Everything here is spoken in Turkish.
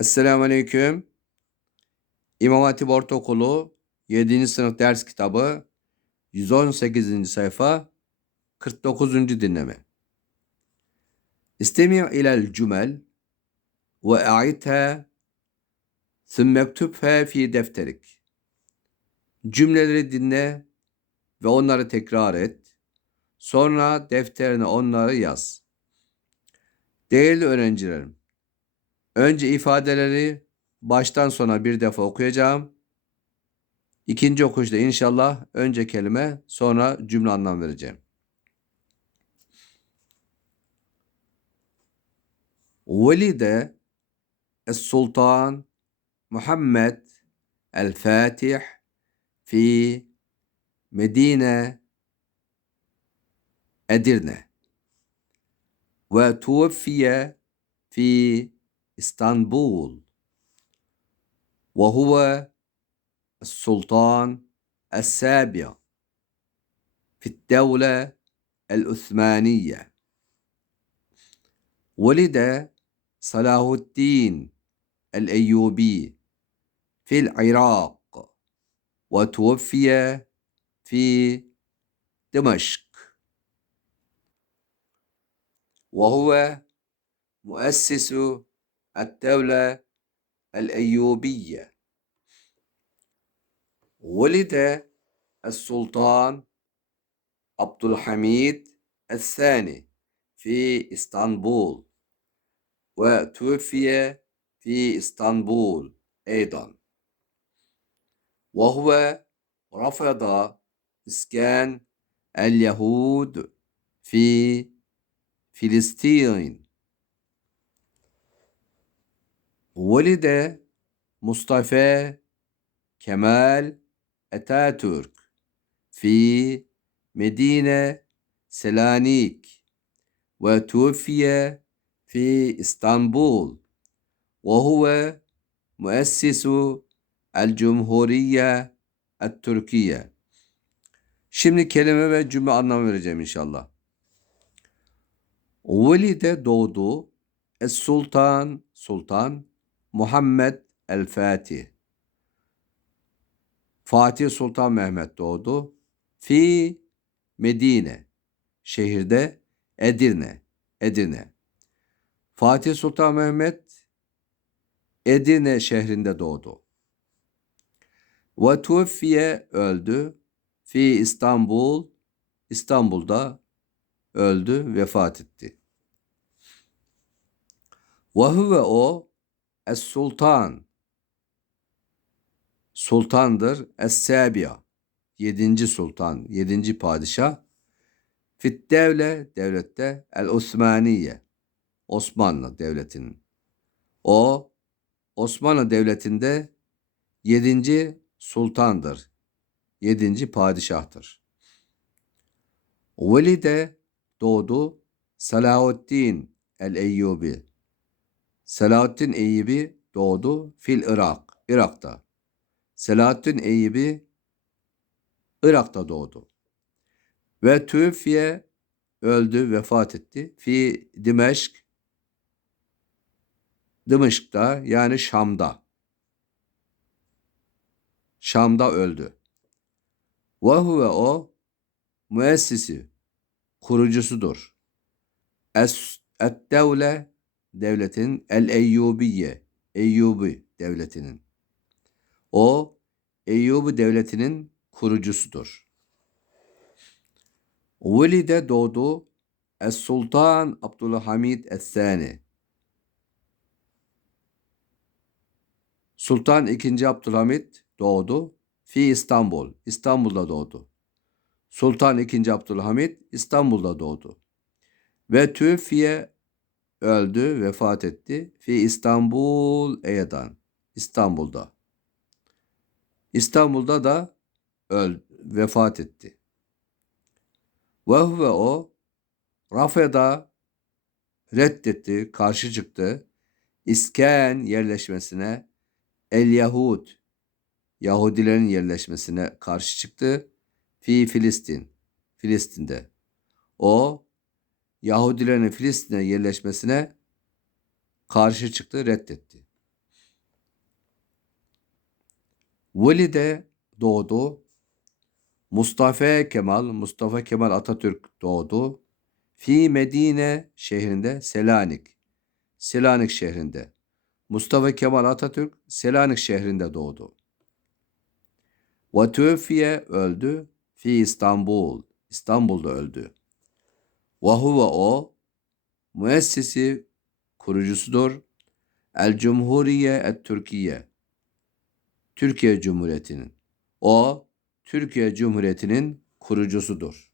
Esselamu Aleyküm. İmam Hatip Ortaokulu 7. sınıf ders kitabı 118. sayfa 49. dinleme. İstemi ilel cümel ve a'itha thumma ektubha fi defterik. Cümleleri dinle ve onları tekrar et. Sonra defterine onları yaz. Değerli öğrencilerim, Önce ifadeleri baştan sona bir defa okuyacağım. İkinci okuyuşta inşallah önce kelime sonra cümle anlam vereceğim. Velide Es-Sultan Muhammed El-Fatih fi Medine Edirne ve tuvfiye fi إسطنبول وهو السلطان السابع في الدولة العثمانية. ولد صلاح الدين الأيوبي في العراق وتوفي في دمشق. وهو مؤسس الدولة الأيوبية. ولد السلطان عبد الحميد الثاني في إسطنبول وتوفي في إسطنبول أيضا. وهو رفض إسكان اليهود في فلسطين. Valide, Mustafa, Kemal, Atatürk, fi Medine, Selanik ve tufiye fi İstanbul ve huve müessisu el cumhuriye el Türkiye. Şimdi kelime ve cümle anlam vereceğim inşallah. Veli'de doğdu. Es Sultan, Sultan Muhammed el-Fatih. Fatih Sultan Mehmet doğdu. Fi Medine. Şehirde Edirne. Edirne. Fatih Sultan Mehmet Edirne şehrinde doğdu. Ve tuvfiye öldü. Fi İstanbul. İstanbul'da öldü, vefat etti. Ve huve o Es Sultan Sultandır. Es-Sabiya Yedinci sultan, yedinci padişah. Fit devle devlette el Osmaniye Osmanlı devletinin. O Osmanlı devletinde yedinci sultandır. Yedinci padişahtır. Velide doğdu Salahuddin el-Eyyubi Selahaddin Eyyubi doğdu fil Irak, Irak'ta. Selahaddin Eyyubi Irak'ta doğdu. Ve tüfiye öldü, vefat etti. Fi Dimeşk, Dimeşk'ta yani Şam'da. Şam'da öldü. Ve huve o müessisi, kurucusudur. Es, et devle devletin El Eyyubiye, Eyyubi devletinin. O Eyyubi devletinin kurucusudur. Velide doğdu Es Sultan Abdülhamid Es-Sani. Sultan II. Abdülhamid doğdu. Fi İstanbul. İstanbul'da doğdu. Sultan II. Abdülhamid İstanbul'da doğdu. Ve tüfiye öldü, vefat etti. Fi İstanbul Eyedan. İstanbul'da. İstanbul'da da öl, vefat etti. Ve huve o Rafeda reddetti, karşı çıktı. İsken yerleşmesine El Yahud Yahudilerin yerleşmesine karşı çıktı. Fi Filistin Filistin'de. O Yahudilerin Filistin'e yerleşmesine karşı çıktı, reddetti. Velide doğdu. Mustafa Kemal, Mustafa Kemal Atatürk doğdu. Fi Medine şehrinde Selanik. Selanik şehrinde. Mustafa Kemal Atatürk Selanik şehrinde doğdu. Ve öldü. Fi İstanbul. İstanbul'da öldü. Ve huve o müessisi kurucusudur. El Cumhuriye et Türkiye. Türkiye Cumhuriyeti'nin. O Türkiye Cumhuriyeti'nin kurucusudur.